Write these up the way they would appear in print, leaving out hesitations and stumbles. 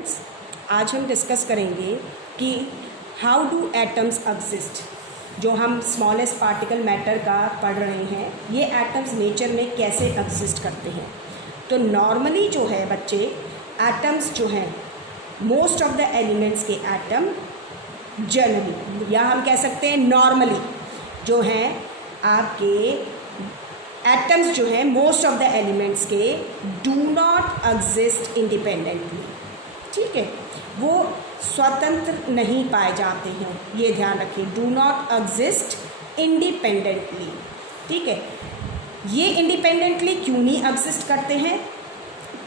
Students, आज हम discuss करेंगे कि हाउ डू एटम्स एग्जिस्ट। जो हम स्मॉलेस्ट पार्टिकल मैटर का पढ़ रहे हैं, ये एटम्स नेचर में कैसे एग्जिस्ट करते हैं। तो नॉर्मली जो है बच्चे, एटम्स जो हैं, मोस्ट ऑफ द एलिमेंट्स के एटम जनरली, या हम कह सकते हैं नॉर्मली जो हैं आपके एटम्स जो हैं, मोस्ट ऑफ द एलिमेंट्स के डू नॉट एग्जिस्ट इंडिपेंडेंटली। ठीक है, वो स्वतंत्र नहीं पाए जाते हैं, ये ध्यान रखिए, डू नॉट एग्जिस्ट इंडिपेंडेंटली। ठीक है, ये इंडिपेंडेंटली क्यों नहीं एग्जिस्ट करते हैं?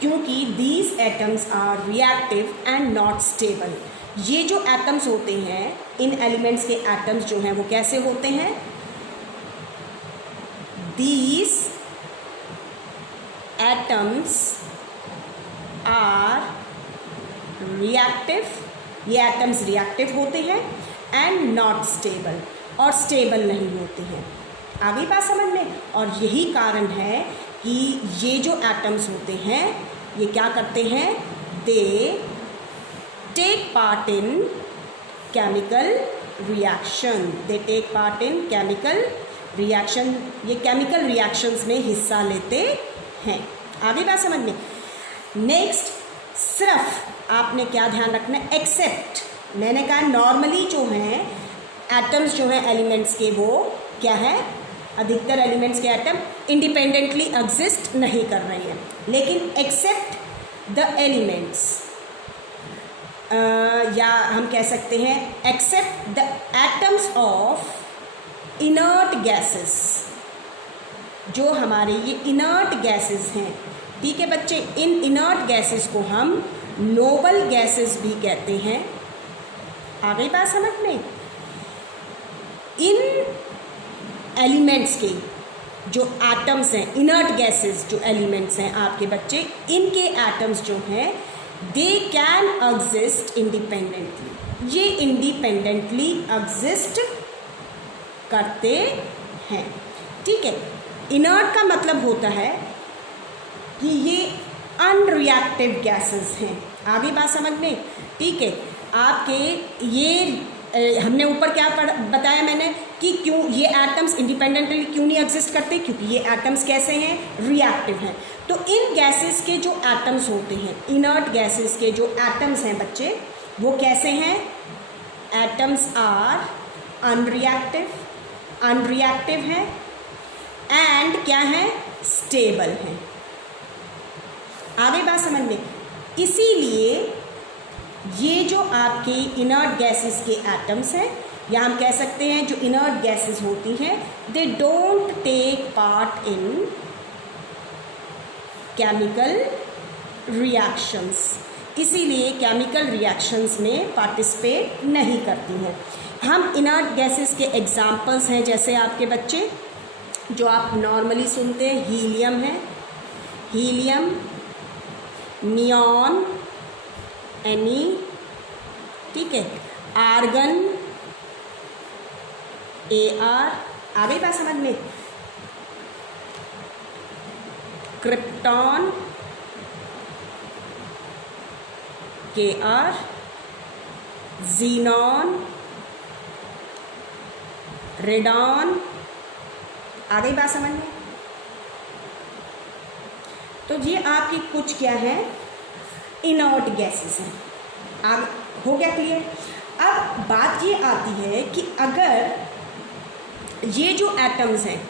क्योंकि these atoms are reactive and not stable. ये जो एटम्स होते हैं, इन एलिमेंट्स के एटम्स जो हैं वो कैसे होते हैं? These atoms are reactive, ये एटम्स रिएक्टिव होते हैं, एंड नॉट स्टेबल, और स्टेबल नहीं होते हैं। आ गई बात समझ में? और यही कारण है कि ये जो एटम्स होते हैं ये क्या करते हैं? They take part in chemical reaction, they take part in chemical reaction, ये केमिकल रिएक्शंस में हिस्सा लेते हैं। आगे बात समझ में? नेक्स्ट, सिर्फ आपने क्या ध्यान रखना है, एक्सेप्ट, मैंने कहा नॉर्मली जो हैं एटम्स जो हैं एलिमेंट्स के, वो क्या है, अधिकतर एलिमेंट्स के एटम इंडिपेंडेंटली एग्जिस्ट नहीं कर रहे हैं, लेकिन एक्सेप्ट द एलिमेंट्स, या हम कह सकते हैं except the atoms of inert gases, जो हमारे ये इनर्ट गैसेस हैं। ठीक है बच्चे, इन इनर्ट गैसेस को हम नोबल गैसेस भी कहते हैं। आ गई बात समझ में? इन एलिमेंट्स के जो एटम्स हैं, इनर्ट गैसेस जो एलिमेंट्स हैं आपके बच्चे, इनके एटम्स जो हैं दे कैन एग्जिस्ट इंडिपेंडेंटली, ये इंडिपेंडेंटली एग्जिस्ट करते हैं। ठीक है, इनर्ट का मतलब होता है कि ये अनरिएक्टिव गैसेस हैं। आगे बात समझ में? ठीक है, आपके ये हमने ऊपर क्या बताया मैंने कि क्यों ये एटम्स इंडिपेंडेंटली क्यों नहीं एग्जिस्ट करते? क्योंकि ये एटम्स कैसे हैं? रिएक्टिव हैं। तो इन गैसेस के जो एटम्स होते हैं, इनर्ट गैसेस के जो एटम्स हैं बच्चे, वो कैसे हैं? एटम्स आर अनरिएक्टिव है, एंड क्या है? स्टेबल है। आगे बात समझ में? इसीलिए ये जो आपके इनर्ट गैसेस के एटम्स हैं, या हम कह सकते हैं जो इनर्ट गैसेस होती हैं, they don't take part in chemical reactions, इसीलिए केमिकल रिएक्शंस में पार्टिसिपेट नहीं करती हैं। हम इनर्ट गैसेस के एग्जाम्पल्स हैं, जैसे आपके बच्चे जो आप नॉर्मली सुनते हैं, हीलियम है, हीलियम, नियॉन, एनी, ठीक है, आर्गन, AR, आ गई बात समझ में? Krypton, KR, xenon, radon. आ गई बात समझ में? तो ये आपकी कुछ क्या है, इनर्ट गैसेस हैं। हो गया क्लियर? अब बात ये आती है कि अगर ये जो एटम्स हैं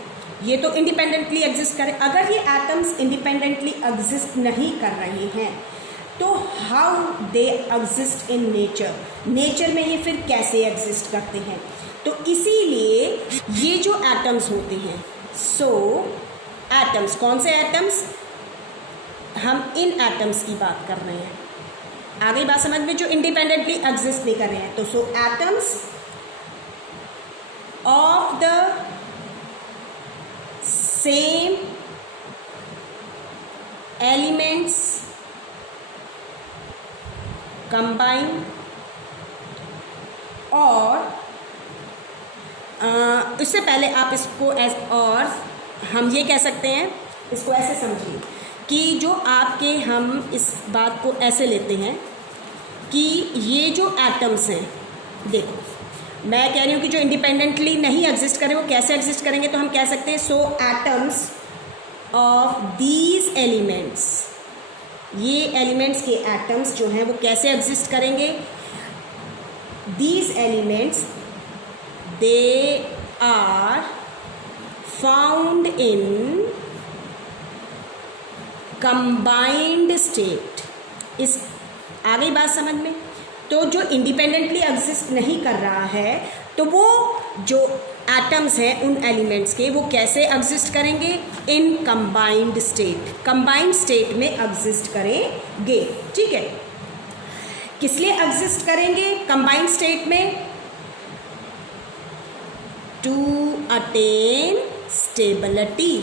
ये तो इंडिपेंडेंटली एग्जिस्ट करें, अगर ये एटम्स इंडिपेंडेंटली एग्जिस्ट नहीं कर रहे हैं तो how they exist in nature, nature में ये फिर कैसे एग्जिस्ट करते हैं? तो इसीलिए ये जो एटम्स होते हैं, सो एटम्स, कौन से एटम्स? हम इन एटम्स की बात कर रहे हैं। आ गई बात समझ में? जो इंडिपेंडेंटली एग्जिस्ट नहीं कर रहे हैं। तो so atoms of the same elements combine, और इससे पहले आप इसको और हम ये कह सकते हैं, इसको ऐसे समझिए कि जो आपके, हम इस बात को ऐसे लेते हैं कि ये जो एटम्स हैं, देखो मैं कह रही हूँ कि जो इंडिपेंडेंटली नहीं एग्जिस्ट करें वो कैसे एग्जिस्ट करेंगे, तो हम कह सकते हैं so atoms of these elements, ये एलिमेंट्स के एटम्स जो हैं वो कैसे एग्जिस्ट करेंगे, these elements they are found in combined state. इस आ गई बात समझ में? तो जो इंडिपेंडेंटली एग्जिस्ट नहीं कर रहा है तो वो जो एटम्स हैं उन एलिमेंट्स के वो कैसे एग्जिस्ट करेंगे, इन कंबाइंड स्टेट, कंबाइंड स्टेट में एग्जिस्ट करेंगे। ठीक है, किस लिए एग्जिस्ट करेंगे कंबाइंड स्टेट में? टू अटेन स्टेबिलिटी,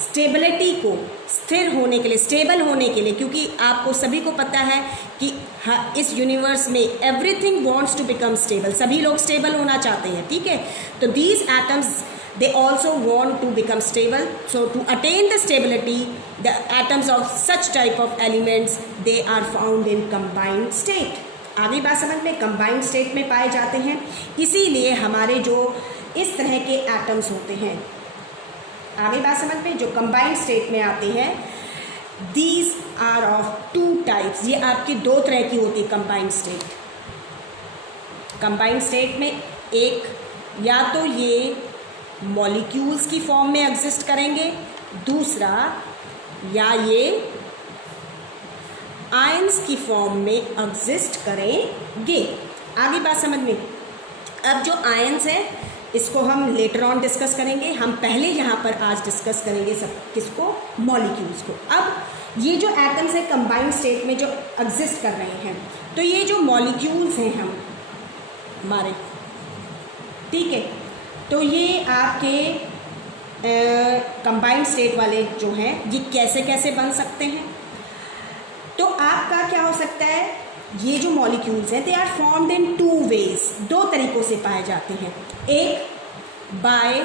स्टेबिलिटी को स्थिर होने के लिए, स्टेबल होने के लिए, क्योंकि आपको सभी को पता है कि इस यूनिवर्स में everything wants to become stable, सभी लोग स्टेबल होना चाहते हैं। ठीक है, तो these atoms they also want to become stable, so to attain the stability the atoms of such type of elements they are found in combined state. आगे बात समझ में, कंबाइंड स्टेट में पाए जाते हैं, इसीलिए हमारे जो इस तरह के एटम्स होते हैं, आगे बात समझ में, जो कंबाइंड स्टेट में आते हैं, these are of two types, ये आपकी दो तरह की होती है कंबाइंड स्टेट। कंबाइंड स्टेट में एक या तो ये मॉलिक्यूल्स की फॉर्म में एग्जिस्ट करेंगे, दूसरा या ये आयंस की फॉर्म में एग्जिस्ट करेंगे। आगे बात समझ में। अब जो आयंस है इसको हम लेटर ऑन डिस्कस करेंगे, हम पहले यहाँ पर आज डिस्कस करेंगे सब किसको, मॉलिक्यूल्स को। अब ये जो एटम्स हैं कंबाइंड स्टेट में जो एग्जिस्ट कर रहे हैं, तो ये जो मॉलिक्यूल्स हैं हम हमारे, ठीक है, तो ये आपके कंबाइंड स्टेट वाले जो हैं ये कैसे कैसे बन सकते हैं। तो आपका क्या हो सकता है, ये जो मॉलिक्यूल्स हैं they are formed in two ways, दो तरीक़ों से पाए जाते हैं। एक by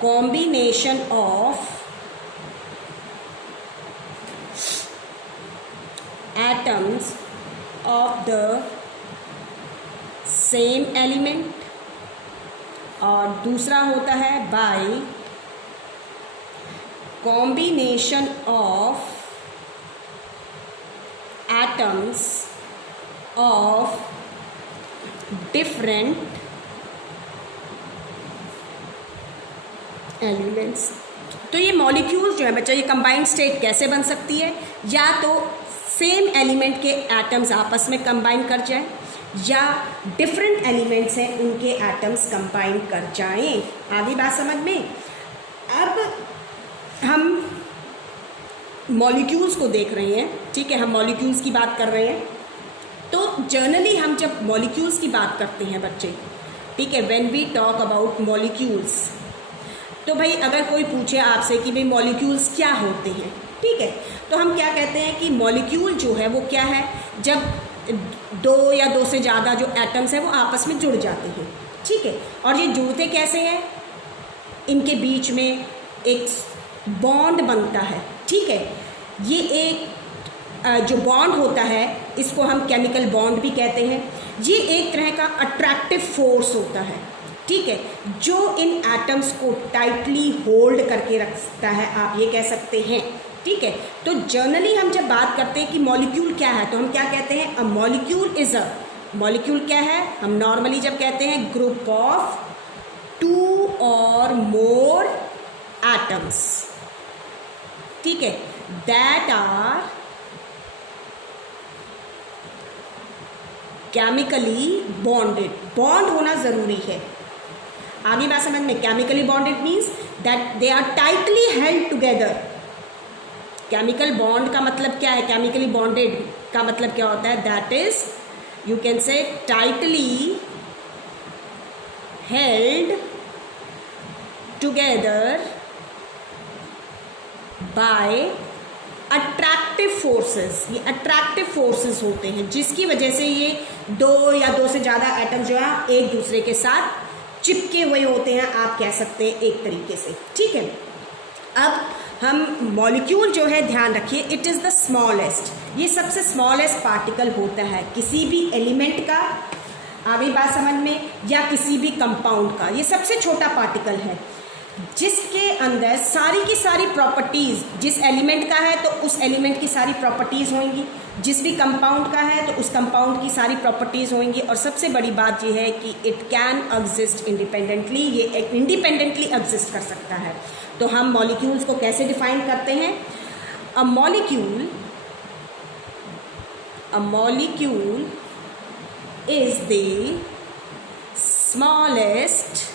combination of atoms of the same element, और दूसरा होता है by combination of atoms of different elements। तो ये मॉलिक्यूल्स जो है बच्चा, ये कंबाइंड स्टेट कैसे बन सकती है, या तो सेम एलिमेंट के एटम्स आपस में कंबाइन कर जाएं, या डिफरेंट एलिमेंट्स हैं उनके एटम्स कंबाइन कर जाएं। आगे बात समझ में। अब हम मॉलिक्यूल्स को देख रहे हैं, ठीक है, हम मॉलिक्यूल्स की बात कर रहे हैं। तो जनरली हम जब मॉलिक्यूल्स की बात करते हैं बच्चे, ठीक है, when we talk about molecules, तो भाई अगर कोई पूछे आपसे कि भाई मॉलिक्यूल्स क्या होते हैं, ठीक है, तो हम क्या कहते हैं कि मॉलिक्यूल जो है वो क्या है, जब दो या दो से ज़्यादा जो एटम्स हैं वो आपस में जुड़ जाते हैं, ठीक है। और ये जुड़ते कैसे हैं, इनके बीच में एक बॉन्ड बनता है, ठीक है। ये एक जो बॉन्ड होता है इसको हम केमिकल बॉन्ड भी कहते हैं। ये एक तरह का अट्रैक्टिव फोर्स होता है, ठीक है, जो इन एटम्स को टाइटली होल्ड करके रखता है, आप ये कह सकते हैं, ठीक है। तो जनरली हम जब बात करते हैं कि मॉलिक्यूल क्या है, तो हम क्या कहते हैं, अ मॉलिक्यूल इज अ, मॉलिक्यूल क्या है, हम नॉर्मली जब कहते हैं ग्रुप ऑफ टू और मोर एटम्स, ठीक है, that are chemically bonded. Bond होना ज़रूरी है। आगे बात समझ में, chemically bonded means that they are tightly held together. Chemical bond का मतलब क्या है, केमिकली बॉन्डेड का मतलब क्या होता है, दैट इज यू कैन से tightly held together by attractive forces. ये अट्रैक्टिव फोर्सेस होते हैं जिसकी वजह से ये दो या दो से ज़्यादा एटम जो है एक दूसरे के साथ चिपके हुए होते हैं, आप कह सकते हैं एक तरीके से, ठीक है। अब हम मॉलिक्यूल जो है ध्यान रखिए, इट इज़ द स्मॉलेस्ट, ये सबसे स्मॉलेस्ट पार्टिकल होता है किसी भी एलिमेंट का, आ गई बात समझ में, या किसी भी कंपाउंड का। ये सबसे छोटा पार्टिकल है जिसके अंदर सारी की सारी प्रॉपर्टीज़, जिस एलिमेंट का है तो उस एलिमेंट की सारी प्रॉपर्टीज़ होंगी, जिस भी कंपाउंड का है तो उस कंपाउंड की सारी प्रॉपर्टीज़ होंगी। और सबसे बड़ी बात यह है कि इट कैन एग्जिस्ट इंडिपेंडेंटली, ये इंडिपेंडेंटली एग्जिस्ट कर सकता है। तो हम मॉलिक्यूल्स को कैसे डिफाइन करते हैं? अ molecule is the smallest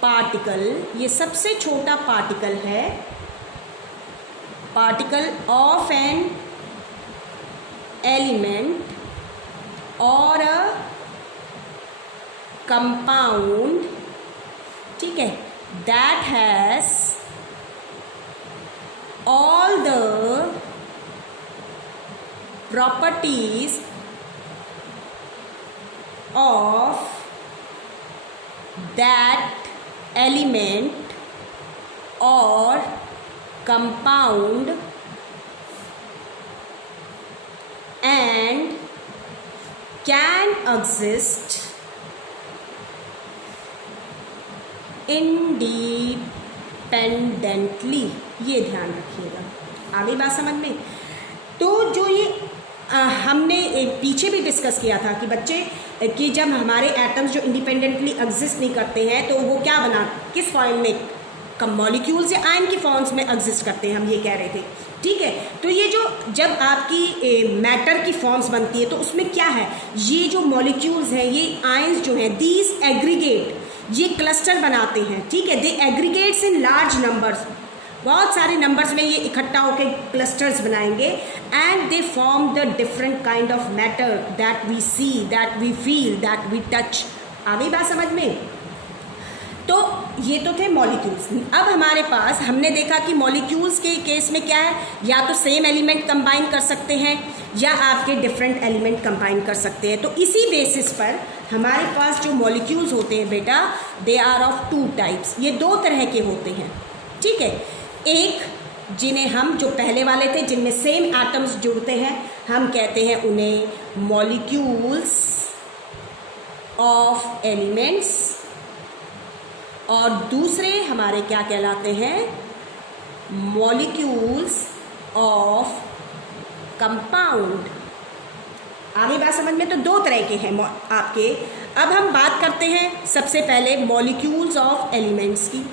particle, ये सबसे छोटा पार्टिकल है, पार्टिकल ऑफ एन एलिमेंट और अ कंपाउंड, ठीक है, that has all the properties of that element or compound and can exist independently, ये ध्यान रखिएगा। आगे बात समझ में? तो जो ये हमने पीछे भी डिस्कस किया था कि बच्चे कि जब हमारे एटम्स जो इंडिपेंडेंटली एग्जिस्ट नहीं करते हैं तो वो क्या बना, किस फॉर्म में, मॉलिक्यूल्स या आयन की फॉर्म्स में एग्जिस्ट करते हैं, हम ये कह रहे थे, ठीक है। तो ये जो जब आपकी मैटर की फॉर्म्स बनती है तो उसमें क्या है, ये जो मॉलिक्यूल्स हैं, ये आयंस जो हैं, दीज एग्रीगेट, ये क्लस्टर बनाते हैं, ठीक है, they aggregates in large numbers, बहुत सारे नंबर्स में ये इकट्ठा होकर क्लस्टर्स बनाएंगे and they form the different kind of matter that we see, that we feel, that we touch. आ गई बात समझ में? तो ये तो थे मॉलिक्यूल्स। अब हमारे पास हमने देखा कि मॉलिक्यूल्स के केस में क्या है, या तो सेम एलिमेंट कंबाइन कर सकते हैं या आपके डिफरेंट एलिमेंट कंबाइन कर सकते हैं। तो इसी बेसिस पर हमारे पास जो मॉलिक्यूल्स होते हैं बेटा, they are of two types, ये दो तरह के होते हैं, ठीक है। एक जिन्हें हम, जो पहले वाले थे जिनमें सेम एटम्स जुड़ते हैं, हम कहते हैं उन्हें मॉलिक्यूल्स ऑफ एलिमेंट्स, और दूसरे हमारे क्या कहलाते हैं, मॉलिक्यूल्स ऑफ कंपाउंड। आगे बात समझ में? तो दो तरह के हैं आपके। अब हम बात करते हैं सबसे पहले मॉलिक्यूल्स ऑफ एलिमेंट्स की।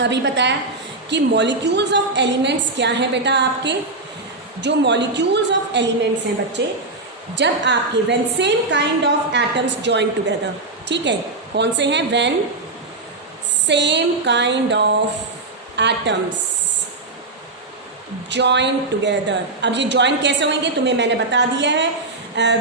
अभी बताया कि मॉलिक्यूल्स ऑफ एलिमेंट्स क्या है बेटा, आपके जो मॉलिक्यूल्स ऑफ एलिमेंट्स हैं बच्चे, जब आपके when same kind of atoms join together, ठीक है, कौन से हैं, when same kind of atoms join together. अब ये जॉइन कैसे होंगे तुम्हें मैंने बता दिया है,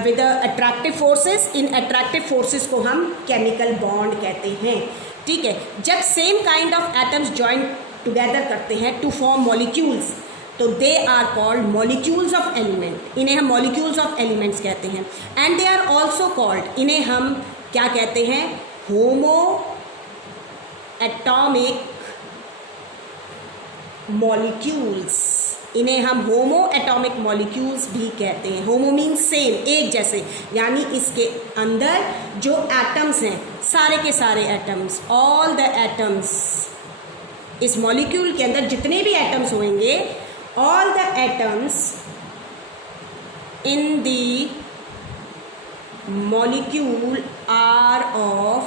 विद अट्रैक्टिव फोर्सेस। इन अट्रैक्टिव फोर्सेस को हम केमिकल बॉन्ड कहते हैं, ठीक है। जब same kind of atoms join together करते हैं टू फॉर्म मॉलिक्यूल्स, तो they are called molecules of element, इन्हें हम मॉलिक्यूल्स ऑफ एलिमेंट्स कहते हैं। And they are also called, इन्हें हम क्या कहते हैं, होमो एटॉमिक मॉलिक्यूल्स, इन्हें हम होमो एटॉमिक मॉलिक्यूल्स भी कहते हैं। होमो मीन्स सेम, एक जैसे, यानी इसके अंदर जो एटम्स हैं, सारे के सारे एटम्स, ऑल द एटम्स, इस मॉलिक्यूल के अंदर जितने भी एटम्स होंगे, all the atoms in the molecule are of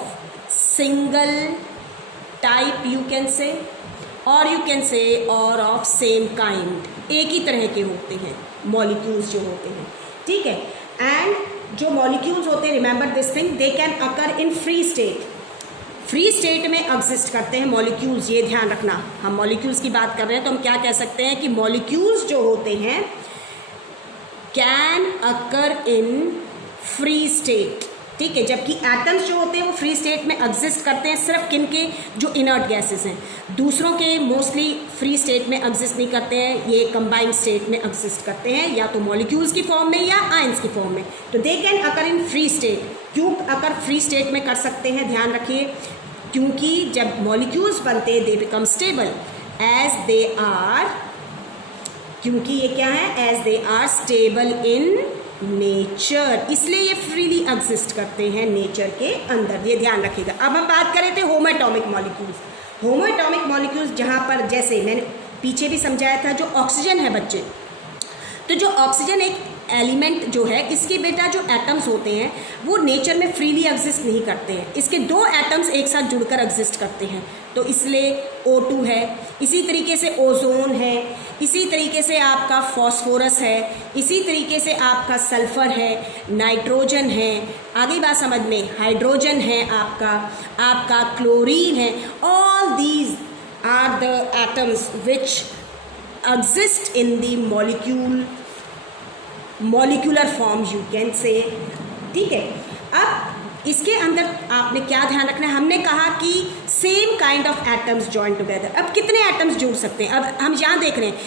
single type, you can say, और यू कैन से और ऑफ सेम काइंड, एक ही तरह के होते हैं मॉलिक्यूल्स जो होते हैं, ठीक है। एंड जो मॉलिक्यूल्स होते हैं, remember this thing, they can occur in free state, free state में एग्जिस्ट करते हैं मॉलिक्यूल्स, ये ध्यान रखना। हम मॉलिक्यूल्स की बात कर रहे हैं तो हम क्या कह सकते हैं कि मॉलिक्यूल्स जो होते हैं can occur in free state, ठीक है, जबकि एटम्स जो होते हैं वो फ्री स्टेट में एग्जिस्ट करते हैं सिर्फ किन के, जो इनर्ट गैसेस हैं। दूसरों के मोस्टली फ्री स्टेट में एग्जिस्ट नहीं करते हैं, ये कंबाइंड स्टेट में एग्जिस्ट करते हैं, या तो मॉलिक्यूल्स की फॉर्म में या आयंस की फॉर्म में। तो they can occur in free state. क्यों अकर फ्री स्टेट में कर सकते हैं, ध्यान रखिए, क्योंकि जब मॉलिक्यूल्स बनते हैं they become stable, as they are, क्योंकि ये क्या है, as they are stable in nature, इसलिए ये फ्रीली एग्जिस्ट करते हैं नेचर के अंदर, ये ध्यान रखिएगा। अब हम बात करें थे होमो एटॉमिक मॉलिक्यूल्स। होमो एटॉमिक मॉलिक्यूल्स जहाँ पर, जैसे मैंने पीछे भी समझाया था, जो ऑक्सीजन है बच्चे, तो जो ऑक्सीजन एक एलिमेंट जो है, इसके बेटा जो एटम्स होते हैं वो नेचर में फ्रीली एग्जिस्ट नहीं करते हैं, इसके दो एटम्स एक साथ जुड़कर एग्जिस्ट करते हैं, तो इसलिए O2 है, इसी तरीके से ओजोन है, इसी तरीके से आपका फॉस्फोरस है, इसी तरीके से आपका सल्फर है, नाइट्रोजन है, आगे बात समझ में, हाइड्रोजन है आपका क्लोरीन है। All these are the atoms which exist in the molecular form, you can say, ठीक है। अब इसके अंदर आपने क्या ध्यान रखना है, हमने कहा कि same kind of atoms join together. अब कितने एटम्स जुड़ सकते हैं, अब हम यहाँ देख रहे हैं,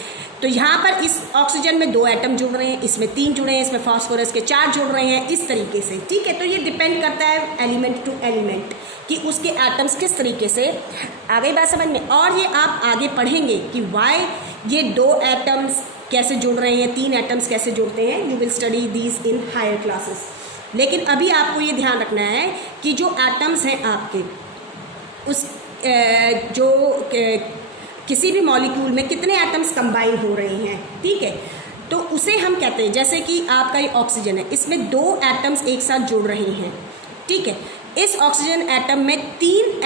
तो यहाँ पर इस ऑक्सीजन में 2 एटम जुड़ रहे हैं, इसमें 3 जुड़े हैं, इसमें फास्फोरस के 4 जुड़ रहे हैं, इस तरीके से, ठीक है। तो ये डिपेंड करता है एलिमेंट टू एलिमेंट कि उसके एटम्स किस तरीके से, आगे बात समझ में। और ये आप आगे पढ़ेंगे कि वाई ये 2 एटम्स कैसे जुड़ रहे हैं, 3 एटम्स कैसे जुड़ते हैं, you will study these in higher classes. लेकिन अभी आपको ये ध्यान रखना है कि जो एटम्स हैं आपके, उस किसी भी मॉलिक्यूल में कितने एटम्स कंबाइन हो रहे हैं, ठीक है, तो उसे हम कहते हैं, जैसे कि आपका ये ऑक्सीजन है, इसमें 2 एटम्स एक साथ जुड़ रहे हैं, ठीक है। इस ऑक्सीजन एटम में 3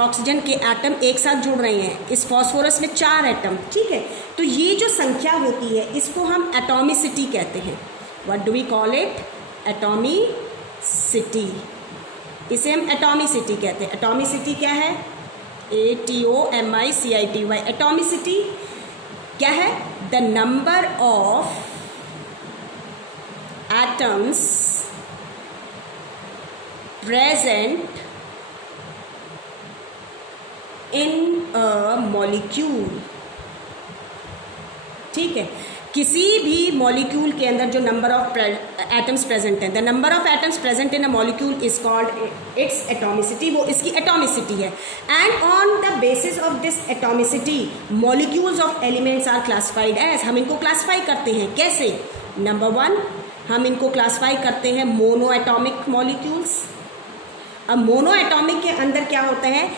ऑक्सीजन के एटम एक साथ जुड़ रहे हैं, इस फास्फोरस में 4 एटम, ठीक है। तो ये जो संख्या होती है इसको हम एटॉमिसिटी कहते हैं। What do we call it, atomicity, इसे हम एटॉमिसिटी कहते हैं। एटॉमिसिटी क्या है, ATOMICITY, एटॉमिसिटी क्या है, the number of atoms present in a molecule, ठीक है। किसी भी मॉलिक्यूल के अंदर जो नंबर ऑफ एटम्स प्रेजेंट है, the number of atoms present in a molecule is called its atomicity, वो इसकी एटॉमिसिटी है। And on the basis of this atomicity molecules of elements are classified as, हम इनको classify करते हैं कैसे, number 1 हम इनको क्लासिफाई करते हैं मोनो एटॉमिक मॉलिक्यूल्स। अब मोनो एटॉमिक के अंदर क्या होता है,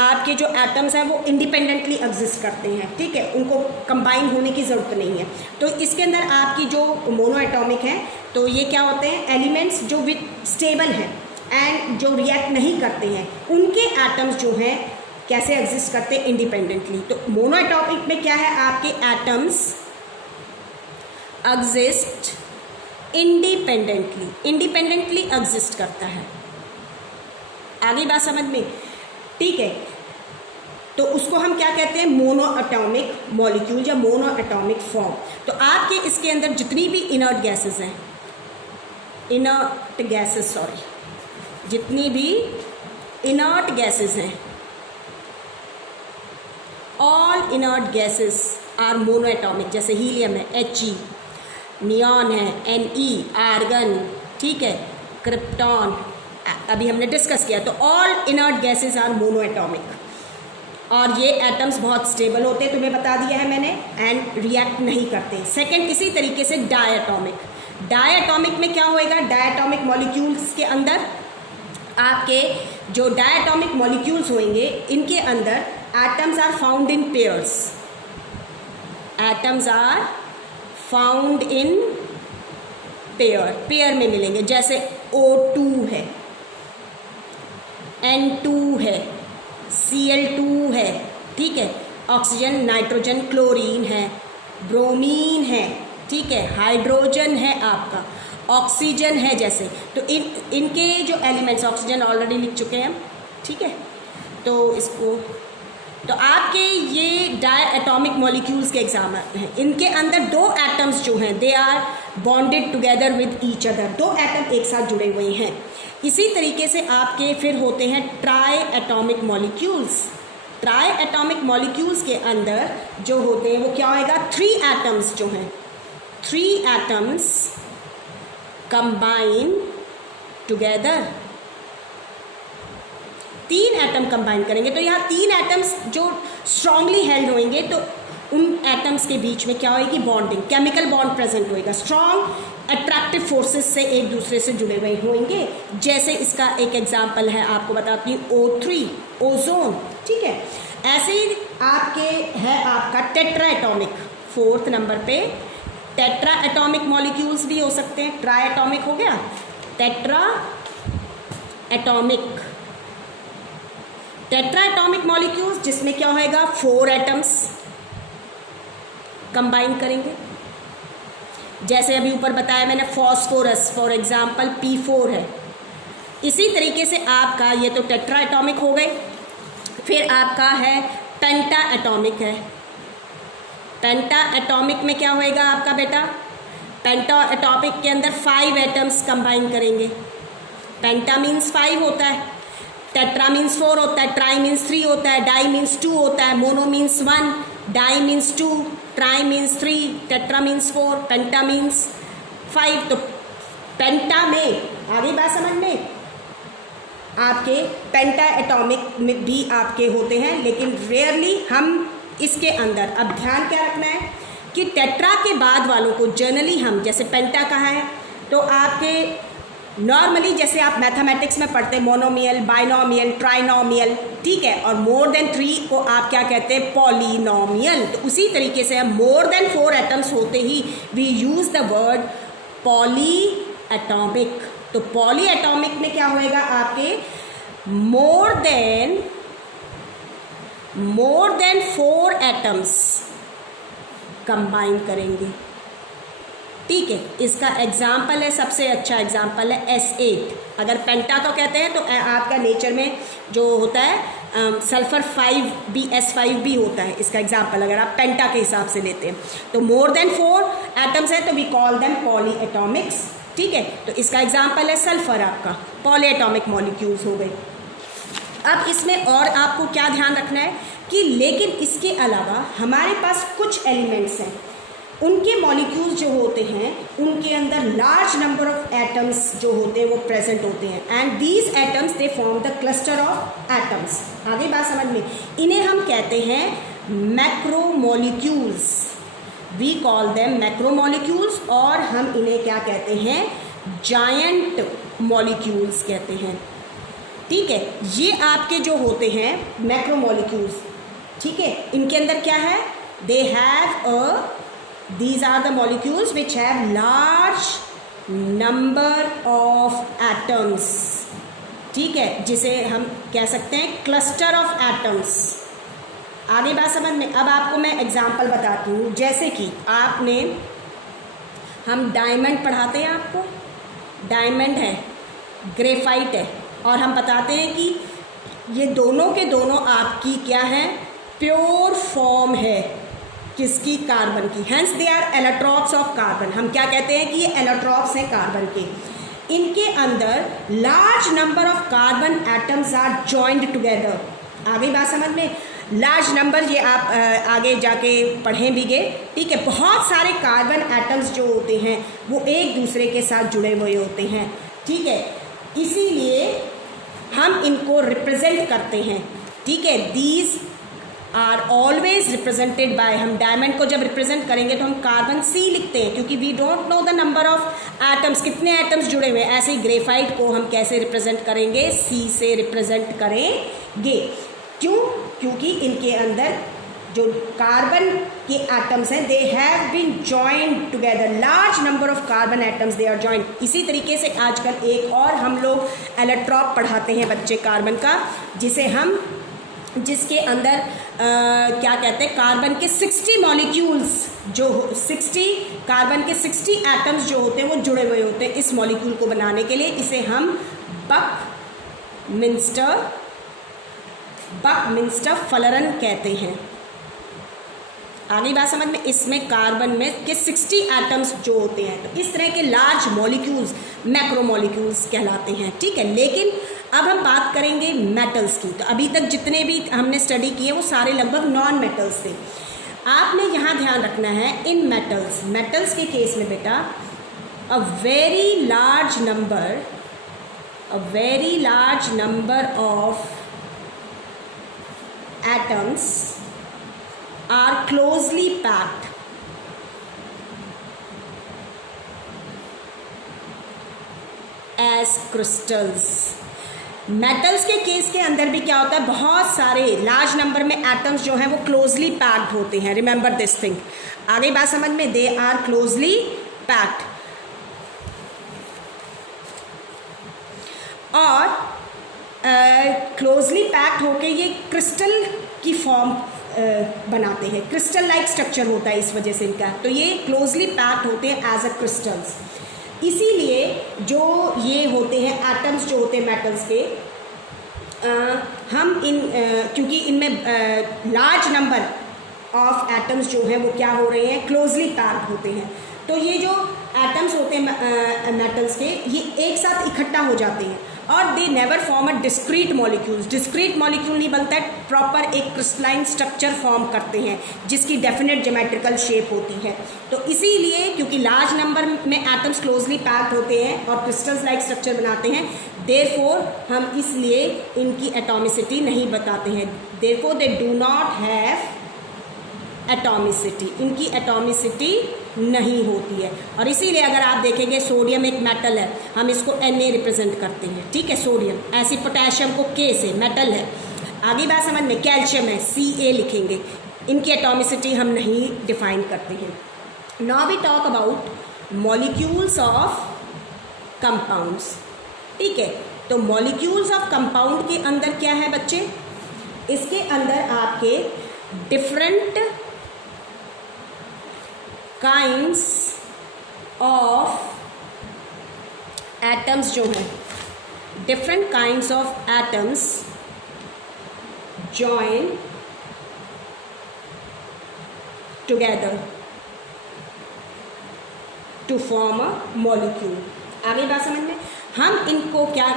आपके जो एटम्स हैं वो इंडिपेंडेंटली एग्जिस्ट करते हैं, ठीक है, उनको कंबाइन होने की ज़रूरत नहीं है। तो इसके अंदर आपकी जो मोनो एटॉमिक है, तो ये क्या होते हैं, एलिमेंट्स जो विद स्टेबल हैं एंड जो रिएक्ट नहीं करते हैं, उनके एटम्स जो हैं कैसे एग्जिस्ट करते हैं, इंडिपेंडेंटली। तो मोनो एटॉमिक में क्या है, आपके एटम्स एग्जिस्ट इंडिपेंडेंटली एग्जिस्ट करता है, आगे बात समझ में, ठीक है। तो उसको हम क्या कहते हैं, मोनो एटॉमिक मॉलिक्यूल या मोनो एटॉमिक फॉर्म। तो आपके इसके अंदर जितनी भी इनर्ट गैसेस हैं, जितनी भी इनर्ट गैसेस हैं, all inert gases are monoatomic. जैसे हीलियम है He, नियॉन है Ne, आर्गन, ठीक है, क्रिप्टॉन, अभी हमने डिस्कस किया। तो all inert gases are monoatomic, और ये एटम्स बहुत स्टेबल होते हैं, तुम्हें बता दिया है मैंने, एंड रिएक्ट नहीं करते। सेकंड, इसी तरीके से डायटॉमिक में क्या होएगा, डायटॉमिक मॉलिक्यूल्स के अंदर आपके जो डायटॉमिक मॉलिक्यूल्स होंगे, इनके अंदर atoms are found in pairs, atoms are found in pair में मिलेंगे। जैसे O2 है, N2 है, Cl2 है, ठीक है, ऑक्सीजन, नाइट्रोजन, क्लोरीन है, ब्रोमीन है, ठीक है, हाइड्रोजन है, आपका ऑक्सीजन है। जैसे तो इनके जो एलिमेंट्स, ऑक्सीजन ऑलरेडी लिख चुके हैं हम, ठीक है। तो आपके ये डायटॉमिक मॉलिक्यूल्स के एग्जाम हैं, इनके अंदर 2 एटम्स जो हैं they are bonded together with each other, 2 atom एक साथ जुड़े हुए हैं। इसी तरीके से आपके फिर होते हैं ट्राई एटॉमिक मॉलिक्यूल्स के अंदर जो होते हैं वो क्या होएगा, 3 एटम्स जो हैं, 3 atoms combine together 3 atom combine करेंगे तो यहाँ 3 एटम्स जो स्ट्रांगली हेल्ड होंगे तो उन एटम्स के बीच में क्या होगी, बॉन्डिंग, केमिकल बॉन्ड प्रेजेंट होएगा, स्ट्रॉन्ग अट्रैक्टिव फोर्सेस से एक दूसरे से जुड़े हुए होंगे। जैसे इसका एक एग्जांपल है, आपको बताती हूँ, O3 ओजोन, ठीक है। ऐसे ही आपके है आपका टेट्रा एटॉमिक, 4th नंबर पे टेट्रा एटॉमिक मॉलिक्यूल्स भी हो सकते हैं, ट्राई एटॉमिक हो गया, tetra atomic, tetra atomic molecules जिसमें क्या होएगा, 4 एटम्स कंबाइन करेंगे। जैसे अभी ऊपर बताया मैंने फॉस्फोरस फॉर एग्जांपल P4 है। इसी तरीके से आपका ये तो टेट्रा एटॉमिक हो गए, फिर आपका है पेंटा एटॉमिक है। पेंटा एटॉमिक में क्या होएगा आपका बेटा, पेंटा एटॉमिक के अंदर 5 एटम्स कंबाइन करेंगे। पेंटा मीन्स 5 होता है, टेट्रा मीन्स 4 होता है, ट्राई मीन्स 3 होता है, डाई मीन्स 2 होता है, mono means 1, di means 2, tri means 3, tetra means 4, penta means 5। तो पेंटा में आगे बात समझ में, आपके पेंटा एटॉमिक में भी आपके होते हैं, लेकिन रेयरली हम इसके अंदर, अब ध्यान क्या रखना है कि टेट्रा के बाद वालों को जनरली हम, जैसे पेंटा कहाँ है तो आपके नॉर्मली जैसे आप मैथमेटिक्स में पढ़ते हैं मोनोमियल, बाइनोमियल, ट्राइनोमियल, ठीक है, और मोर देन 3 को आप क्या कहते हैं, पॉलिनोमियल। तो उसी तरीके से हम मोर देन 4 एटम्स होते ही we use the word polyatomic. तो पॉली एटॉमिक में क्या होएगा आपके मोर देन 4 एटम्स कंबाइन करेंगे, ठीक है। इसका एग्जाम्पल है, सबसे अच्छा एग्जाम्पल है S8। अगर पेंटा को कहते हैं तो आपका नेचर में जो होता है सल्फर 5 भी, S5 भी होता है। इसका एग्जाम्पल अगर आप पेंटा के हिसाब से लेते हैं तो मोर देन 4 एटम्स है तो we call them polyatomics, ठीक है। तो इसका एग्जाम्पल है सल्फर, आपका पॉली एटॉमिक मॉलिक्यूल्स हो गए। अब इसमें और आपको क्या ध्यान रखना है कि लेकिन इसके अलावा हमारे पास कुछ एलिमेंट्स हैं, उनके मॉलिक्यूल्स जो होते हैं उनके अंदर लार्ज नंबर ऑफ एटम्स जो होते हैं वो प्रेजेंट होते हैं, and these atoms they form the cluster of atoms. आगे बात समझ में, इन्हें हम कहते हैं macromolecules, we call them macromolecules, और हम इन्हें क्या कहते हैं, जायंट मॉलिक्यूल्स कहते हैं, ठीक है। ये आपके जो होते हैं मैक्रोमोलिक्यूल्स, ठीक है, इनके अंदर क्या है, they have these are the molecules which have large number of atoms, ठीक है, जिसे हम कह सकते हैं क्लस्टर ऑफ एटम्स। आगे बात समझ में। अब आपको मैं एग्जांपल बताती हूँ, जैसे कि आपने, हम डायमंड पढ़ाते हैं आपको, डायमंड है, ग्रेफाइट है, और हम बताते हैं कि ये दोनों के दोनों आपकी क्या है, प्योर फॉर्म है, किसकी, कार्बन की, hence they are allotropes of carbon. हम क्या कहते हैं कि ये एलोट्रॉप्स हैं कार्बन के। इनके अंदर large number of carbon atoms are joined together. आगे बात समझ में, लार्ज नंबर ये आप आगे जाके पढ़ें भी गए, ठीक है। बहुत सारे कार्बन एटम्स जो होते हैं वो एक दूसरे के साथ जुड़े हुए होते हैं, ठीक है, इसीलिए हम इनको रिप्रेजेंट करते हैं, ठीक है। These are always represented by, हम डायमंड को जब रिप्रेजेंट करेंगे तो हम कार्बन C लिखते हैं, क्योंकि we don't know the number of atoms, कितने एटम्स जुड़े हुए हैं। ऐसे ही ग्रेफाइट को हम कैसे रिप्रेजेंट करेंगे, C से रिप्रेजेंट करेंगे। क्यों, क्योंकि इनके अंदर जो कार्बन के एटम्स हैं they have been joined together, large number of carbon atoms they are joined. इसी तरीके से आजकल एक और हम लोग एलोट्रॉप पढ़ाते हैं बच्चे कार्बन का, जिसके अंदर क्या कहते हैं, कार्बन के 60 मॉलिक्यूल्स जो 60 कार्बन के 60 एटम्स जो होते हैं वो जुड़े हुए होते हैं इस मॉलिक्यूल को बनाने के लिए। इसे हम बकमिंस्टर फलरन कहते हैं। आगे बात समझ में, इसमें कार्बन में के 60 एटम्स जो होते हैं, तो इस तरह के लार्ज मॉलिक्यूल्स मैक्रोमोलिक्यूल्स कहलाते हैं, ठीक है। लेकिन अब हम बात करेंगे मेटल्स की। तो अभी तक जितने भी हमने स्टडी किए वो सारे लगभग नॉन मेटल्स थे। आपने यहाँ ध्यान रखना है, इन मेटल्स के केस में बेटा a very large number of atoms are closely packed as crystals. Metals के केस के अंदर भी क्या होता है, बहुत सारे लार्ज नंबर में एटम्स जो हैं वो क्लोजली पैक्ड होते हैं. Remember this thing. आगे बात समझ में, दे आर क्लोजली पैक्ड. और क्लोजली पैक्ड होके ये क्रिस्टल की फॉर्म बनाते हैं. क्रिस्टल लाइक स्ट्रक्चर होता है इस वजह से इनका. तो ये क्लोजली पैक्ड होते हैं एज अ क्रिस्टल्स. इसीलिए जो ये होते हैं एटम्स जो होते हैं मेटल्स के, हम क्योंकि इनमें लार्ज नंबर ऑफ एटम्स जो हैं वो क्या हो रहे हैं, क्लोजली पैक्ड होते हैं. तो ये जो एटम्स होते हैं मेटल्स के, ये एक साथ इकट्ठा हो जाते हैं और they never form a discrete molecules. Discrete molecule नहीं बनता है, प्रॉपर एक क्रिस्टलाइन स्ट्रक्चर फॉर्म करते हैं जिसकी डेफिनेट ज्योमेट्रिकल शेप होती है. तो इसीलिए क्योंकि लार्ज नंबर में एटम्स क्लोजली पैक्ड होते हैं और क्रिस्टल्स लाइक स्ट्रक्चर बनाते हैं, देयरफॉर हम इसलिए इनकी एटॉमिसिटी नहीं बताते हैं. Therefore they do not have atomicity. इनकी एटॉमिसिटी नहीं होती है. और इसीलिए अगर आप देखेंगे सोडियम एक मेटल है, हम इसको Na रिप्रेजेंट करते हैं. ठीक है, सोडियम. ऐसे पोटेशियम को K से, मेटल है. आगे बात समझ में, कैल्शियम है, Ca लिखेंगे. इनकी एटॉमिसिटी हम नहीं डिफाइन करते हैं. Now we talk about molecules of compounds. ठीक है, तो मॉलिक्यूल्स ऑफ कंपाउंड के अंदर क्या है बच्चे, इसके अंदर आपके डिफरेंट काइंड्स ऑफ एटम्स जो हैं, different kinds of atoms join together to form a molecule. आगे बात समझ में, हम इनको क्या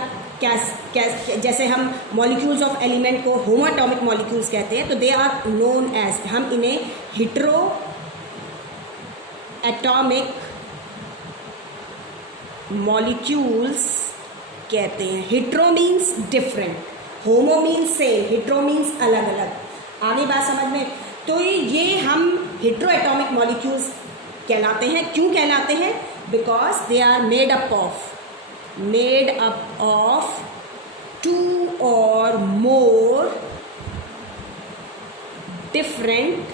जैसे हम मॉलिक्यूल्स ऑफ एलिमेंट को होमोएटॉमिक मॉलिक्यूल्स कहते हैं, तो दे आर नोन एज, हम इन्हें हिट्रो एटॉमिक मॉलिक्यूल्स कहते हैं. हिट्रो मीन्स डिफरेंट, होमो मीन्स सेम, हिट्रो मीन्स अलग अलग. आगे बात समझ में, तो ये हम हिट्रो एटॉमिक मॉलिक्यूल्स कहलाते हैं. क्यों कहलाते हैं, because they are made up of two और मोर डिफरेंट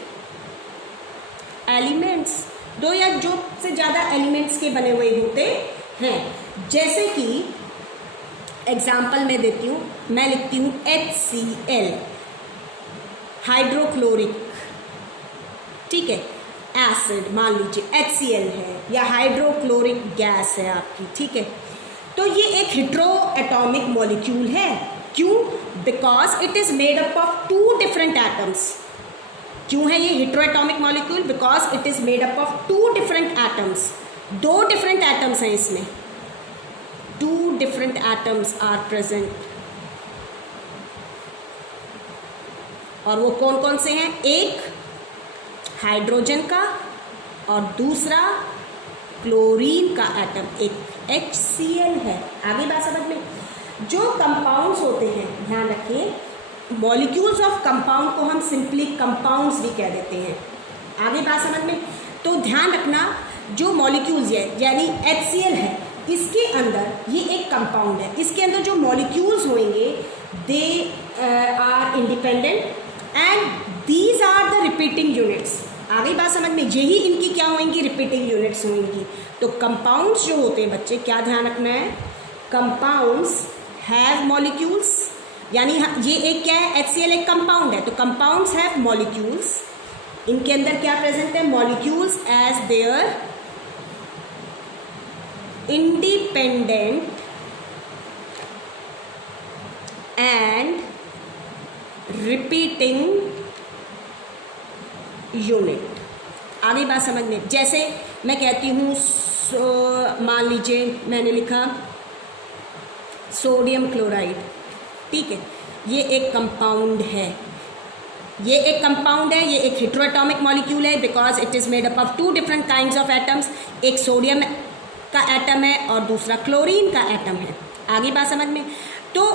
एलिमेंट्स. दो या जो से ज़्यादा एलिमेंट्स के बने हुए होते हैं. जैसे कि एग्जाम्पल मैं देती हूँ, मैं लिखती हूँ HCl, हाइड्रोक्लोरिक. ठीक है, एसिड मान लीजिए HCl है, या हाइड्रोक्लोरिक गैस है आपकी. ठीक है, तो ये एक हिट्रो एटॉमिक मॉलिक्यूल है. क्यों, because it is made up of two different atoms. क्यों है ये heteroatomic molecule, because it is made up of two different atoms. दो डिफरेंट एटम्स हैं इसमें, two different atoms are present. और वो कौन कौन से हैं, एक हाइड्रोजन का और दूसरा क्लोरीन का एटम, एक HCl है. आगे बात समझ में, जो कंपाउंड्स होते हैं, ध्यान रखिए, मॉलिक्यूल्स ऑफ कंपाउंड को हम सिंपली कंपाउंड्स भी कह देते हैं. आगे बात समझ में, तो ध्यान रखना, जो मॉलिक्यूल्स है यानी HCl है, इसके अंदर ये एक कंपाउंड है. इसके अंदर जो मॉलिक्यूल्स होंगे they are independent and these are the repeating units. आगे बात समझ में, यही इनकी क्या होंगी, रिपीटिंग यूनिट्स होंगी. तो कंपाउंड्स जो होते हैं बच्चे, क्या ध्यान रखना है, कंपाउंड्स हैव मॉलिक्यूल्स. यानी ये एक क्या है, HCl एक कंपाउंड है, तो कंपाउंड्स हैव मॉलिक्यूल्स. इनके अंदर क्या प्रेजेंट है, molecules as their independent and repeating unit. आगे बात समझ में, जैसे मैं कहती हूँ, मान लीजिए मैंने लिखा सोडियम क्लोराइड. ठीक है, ये एक कंपाउंड है, ये एक कंपाउंड है, ये एक हेट्रोएटॉमिक मॉलिक्यूल है, because it is made up of two different kinds of atoms. एक सोडियम का एटम है और दूसरा क्लोरीन का एटम है. आगे बात समझ में. तो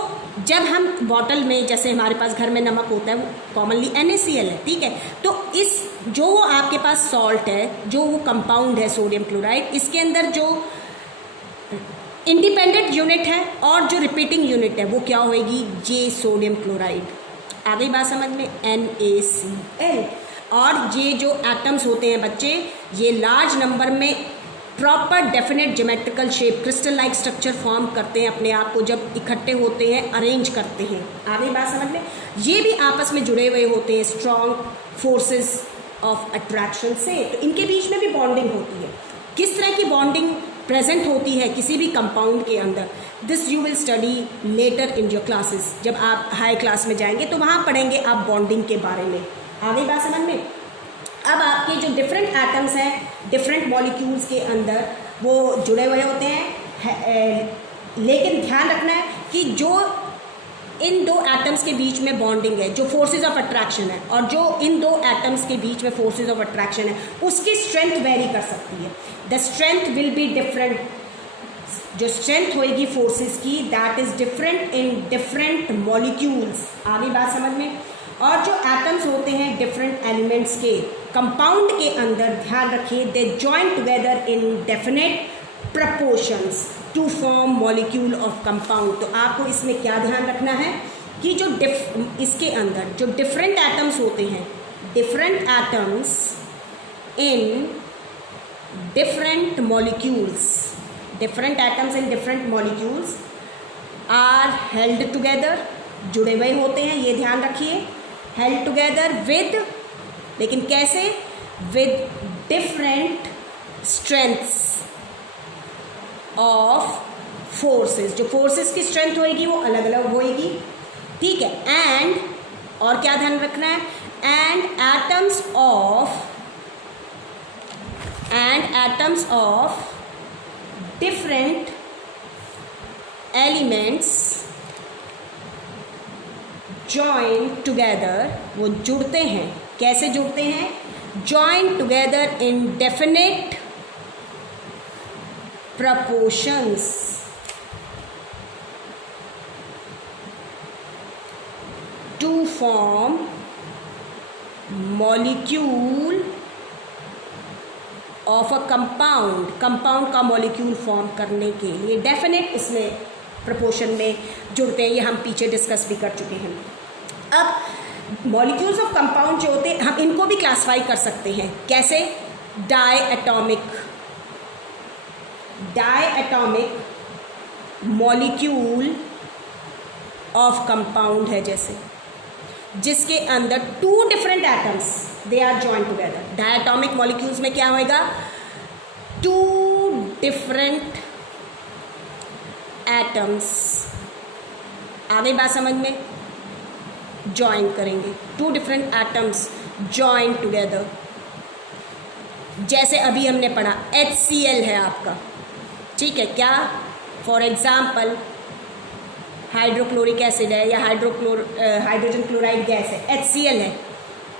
जब हम बॉटल में, जैसे हमारे पास घर में नमक होता है, वो कॉमनली NaCl है, ठीक है। तो इस जो वो आपके पास सॉल्ट है, जो वो कंपाउंड है सोडियम क्लोराइड, इसके अंदर जो इंडिपेंडेंट यूनिट है और जो रिपीटिंग यूनिट है वो क्या होएगी, J सोडियम क्लोराइड। आ गई बात समझ में, NaCl। और ये जो एटम्स होते हैं बच्चे, ये लार्ज नंबर में proper definite geometrical shape, crystal like structure form करते हैं अपने आप को जब इकट्ठे होते हैं, अरेंज करते हैं। आ गई बात समझ में। ये भी आपस में जुड़े हुए होते हैं स्ट्रॉन्ग फोर्सेस ऑफ अट्रैक्शन से, तो इनके बीच में भी बॉन्डिंग होती है। किस तरह की बॉन्डिंग प्रेजेंट होती है किसी भी कंपाउंड के अंदर, this you will study letter in your classes. जब आप हाई क्लास में जाएंगे तो वहाँ पढ़ेंगे आप बॉन्डिंग के बारे में। आ गई बात समझ में। अब आपके जो डिफरेंट एटम्स हैं डिफरेंट मॉलिक्यूल्स के अंदर वो जुड़े हुए होते हैं, लेकिन ध्यान रखना है कि जो इन दो एटम्स के बीच में बॉन्डिंग है, जो फोर्सेस ऑफ अट्रैक्शन है, और जो इन दो एटम्स के बीच में फोर्सेस ऑफ अट्रैक्शन है, उसकी स्ट्रेंथ वेरी कर सकती है। The strength will be different. जो स्ट्रेंथ होएगी फोर्सेस की, that is different in different molecules. आगे बात समझ में। और जो एटम्स होते हैं डिफरेंट एलिमेंट्स के कंपाउंड के अंदर, ध्यान रखिए, they join together in definite proportions to form molecule of compound. तो आपको इसमें क्या ध्यान रखना है कि जो इसके अंदर जो डिफरेंट एटम्स होते हैं, different atoms in different molecules, different atoms in different molecules are held together, जुड़े हुए होते हैं, ये ध्यान रखिए। हेल्ड टुगेदर विद, लेकिन कैसे, with different strengths of forces. जो फोर्सेस की स्ट्रेंथ होएगी वो अलग अलग होएगी, ठीक है। एंड और क्या ध्यान रखना है, and atoms of different elements join together, वो जुड़ते हैं, कैसे जुड़ते हैं, join together in definite proportions to form molecule of a compound। Compound का मॉलिक्यूल फॉर्म करने के लिए डेफिनेट इसमें प्रपोर्शन में जुड़ते हैं, ये हम पीछे डिस्कस भी कर चुके हैं। अब मॉलिक्यूल्स ऑफ कंपाउंड जो होते हैं, हम इनको भी क्लासिफाई कर सकते हैं, कैसे, डायएटॉमिक मॉलिक्यूल ऑफ कंपाउंड है, जैसे जिसके अंदर two different atoms they are join together. Diatomic molecules में क्या होएगा, टू डिफरेंट एटम्स, आ गई बात समझ में, जॉइन करेंगे, two different atoms join together. जैसे अभी हमने पढ़ा HCl है आपका, ठीक है, क्या, फॉर एग्जाम्पल हाइड्रोक्लोरिक एसिड है या हाइड्रोजन क्लोराइड गैस है, HCl है,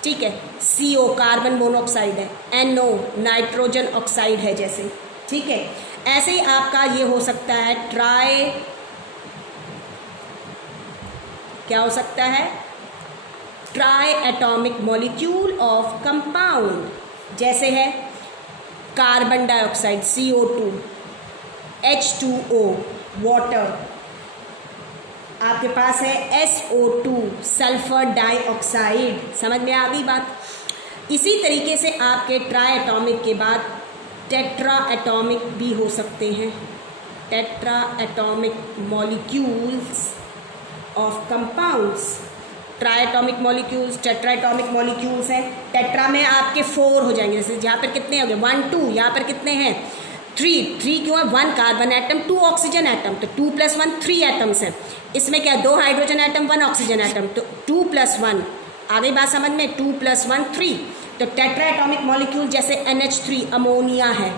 ठीक है। CO कार्बन मोनोऑक्साइड है, NO नाइट्रोजन ऑक्साइड है जैसे, ठीक है। ऐसे ही आपका ये हो सकता है क्या हो सकता है, try atomic molecule of compound, जैसे है carbon dioxide CO2, H2O water, आपके पास है SO2 सल्फर डाइऑक्साइड। समझ में आ गई बात। इसी तरीके से आपके ट्राई एटॉमिक के बाद टेट्रा एटॉमिक भी हो सकते हैं, tetra atomic molecules of compounds. Try atomic molecules, tetra atomic molecules हैं। टेट्रा में आपके 4 हो जाएंगे, जैसे यहाँ पर कितने हो गए 1 2, यहाँ पर कितने हैं 3 क्यों है, 1 कार्बन एटम 2 ऑक्सीजन एटम, तो 2 + 1 3 एटम्स हैं। इसमें क्या 2 हाइड्रोजन एटम 1 ऑक्सीजन एटम, तो 2 + 1, आ गई बात समझ में, 2 + 1 3। तो टेट्रा एटॉमिक मॉलिक्यूल जैसे NH3 अमोनिया है,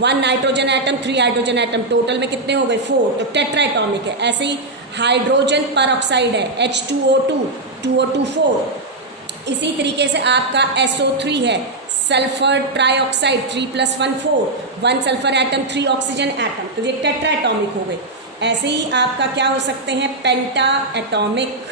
1 nitrogen atom 3 hydrogen atom, total में कितने हो गए 4, तो टेट्रा एटॉमिक है। ऐसे ही हाइड्रोजन पर ऑक्साइड है H2O2 2O2 4। इसी तरीके से आपका SO3 है, sulphur trioxide 3 + 1 4, 1 sulphur atom 3 oxygen atom, तो ये टेट्रा एटॉमिक हो गए। ऐसे ही आपका क्या हो सकते हैं, पेंटा एटॉमिक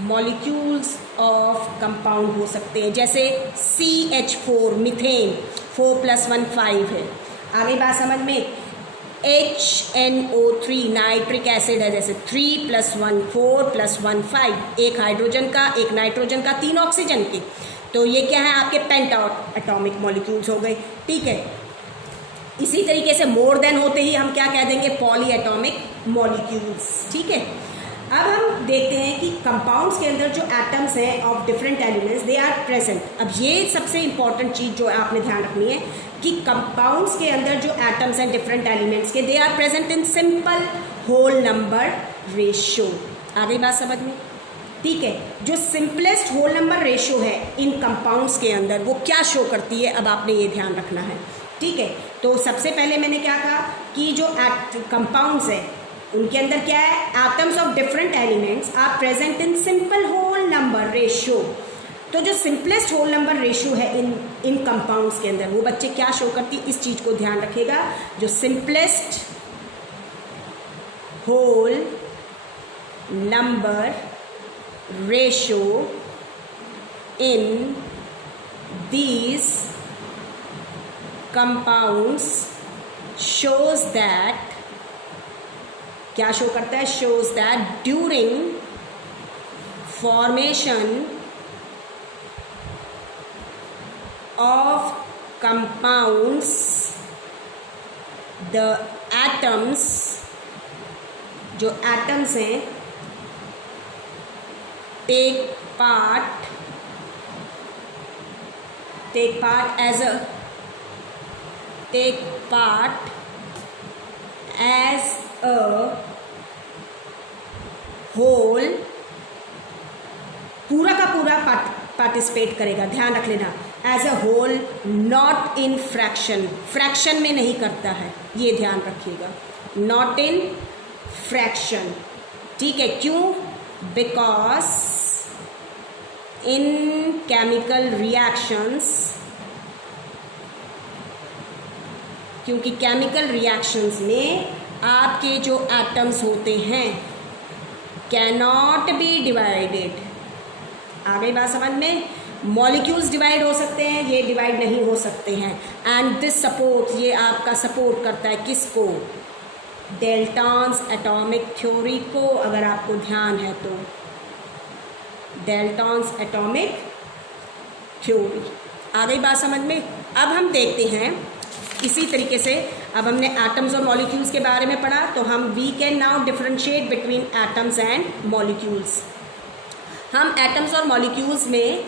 मॉलिक्यूल्स ऑफ कंपाउंड हो सकते हैं, जैसे CH4 मीथेन 4+1 5 है। आगे बात समझ में, HNO3 नाइट्रिक एसिड है, जैसे 3+1 4+1 5, एक हाइड्रोजन का, एक नाइट्रोजन का, 3 ऑक्सीजन के। तो ये क्या है, आपके पेंटा एटॉमिक मॉलिक्यूल्स हो गए। ठीक है, इसी तरीके से मोर देन होते ही हम क्या कह देंगे, पॉली एटॉमिक मॉलिक्यूल्स। ठीक है, अब हम देखते हैं कि कंपाउंड्स के अंदर जो एटम्स हैं of different elements they are present. अब ये सबसे इंपॉर्टेंट चीज़ जो आपने ध्यान रखनी है कि कंपाउंड्स के अंदर जो एटम्स हैं डिफरेंट एलिमेंट्स के, they are present in simple whole number ratio. आ गई बात समझ में? ठीक है, जो सिंपलेस्ट होल नंबर रेशियो है इन कंपाउंड्स के अंदर वो क्या शो करती है, अब आपने ये ध्यान रखना है। ठीक है, तो सबसे पहले मैंने क्या कहा कि जो कंपाउंड्स है उनके अंदर क्या है, atoms of different elements are present in simple whole number ratio. तो जो सिंपलेस्ट होल नंबर रेशियो है इन कंपाउंड्स के अंदर वो बच्चे क्या शो करती है, इस चीज़ को ध्यान रखिएगा। जो simplest whole number ratio in these compounds shows that, क्या शो करता है, shows that during formation of compounds the atoms, जो एटम्स हैं, take part as a whole, पूरा का पूरा पार्टिसिपेट करेगा, ध्यान रख लेना, as a whole, not in fraction, fraction में नहीं करता है, ये ध्यान रखिएगा, नॉट इन फ्रैक्शन। ठीक है, क्यों? बिकॉज इन केमिकल रिएक्शंस, क्योंकि केमिकल रिएक्शंस में आपके जो एटम्स होते हैं कैनॉट बी डिवाइडेड। आ गई बात समझ में? मॉलिक्यूल्स डिवाइड हो सकते हैं, ये डिवाइड नहीं हो सकते हैं। एंड दिस सपोर्ट, ये आपका सपोर्ट करता है किसको, डेल्टॉन्स एटॉमिक थ्योरी को, अगर आपको ध्यान है तो, डेल्टॉन्स एटॉमिक थ्योरी। आ गई बात समझ में? अब हम देखते हैं इसी तरीके से, अब हमने एटम्स और मॉलिक्यूल्स के बारे में पढ़ा, तो हम we can now differentiate between atoms and molecules. हम एटम्स और मॉलिक्यूल्स में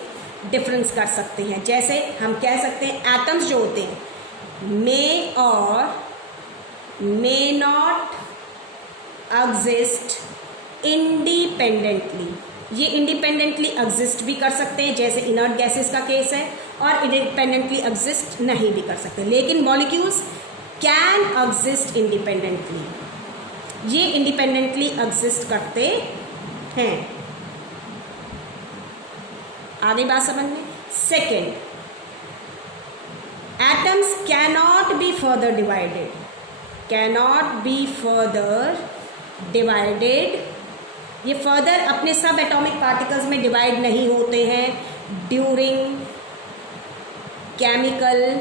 डिफरेंस कर सकते हैं। जैसे हम कह सकते हैं एटम्स जो होते हैं मे और मे नॉट एग्जिस्ट इंडिपेंडेंटली, ये इंडिपेंडेंटली एग्जिस्ट भी कर सकते हैं, जैसे इनर्ट गैसेस का केस है, और इंडिपेंडेंटली एग्जिस्ट नहीं भी कर सकते। लेकिन मॉलिक्यूल्स कैन एग्जिस्ट इंडिपेंडेंटली, ये इंडिपेंडेंटली एग्जिस्ट करते हैं। आगे बात समझ में? Second, atoms cannot be further divided, cannot be further divided, ये फर्दर अपने सब एटॉमिक पार्टिकल्स में डिवाइड नहीं होते हैं ड्यूरिंग केमिकल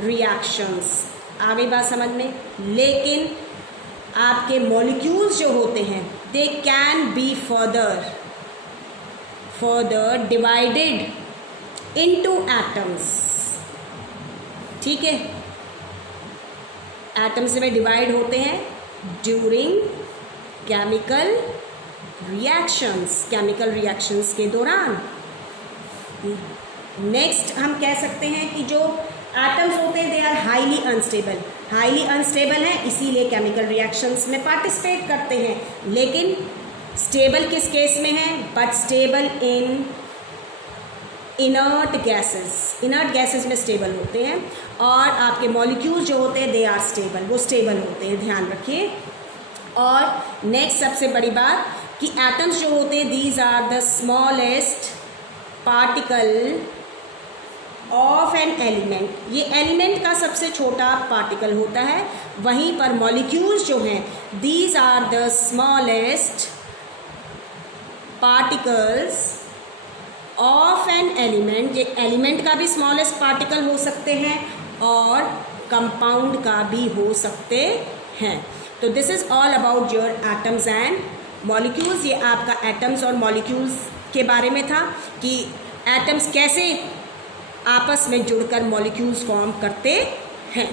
रिएक्शंस। आ गई बात समझ में? लेकिन आपके मॉलिक्यूल्स जो होते हैं they can be further divided into atoms. ठीक है, एटम्स में डिवाइड होते हैं ड्यूरिंग केमिकल रिएक्शंस के दौरान। नेक्स्ट हम कह सकते हैं कि जो एटम्स होते हैं दे आर हाईली अनस्टेबल हैं, इसीलिए केमिकल रिएक्शंस में पार्टिसिपेट करते हैं। लेकिन स्टेबल किस केस में है? But stable in inert gases में स्टेबल होते हैं, और आपके मॉलिक्यूल्स जो होते हैं दे आर स्टेबल, वो स्टेबल होते हैं, ध्यान रखिए। और नेक्स्ट सबसे बड़ी बात कि एटम्स जो होते हैं these are the smallest particle of an element, ये एलिमेंट का सबसे छोटा पार्टिकल होता है। वहीं पर मॉलिक्यूल्स जो हैं, these are the smallest particles of an element. ये एलिमेंट का भी स्मॉलेस्ट पार्टिकल हो सकते हैं और कंपाउंड का भी हो सकते हैं। तो this is all about your atoms and molecules. ये आपका एटम्स और मॉलिक्यूल्स के बारे में था कि एटम्स कैसे आपस में जुड़कर मॉलिक्यूल्स फॉर्म करते हैं।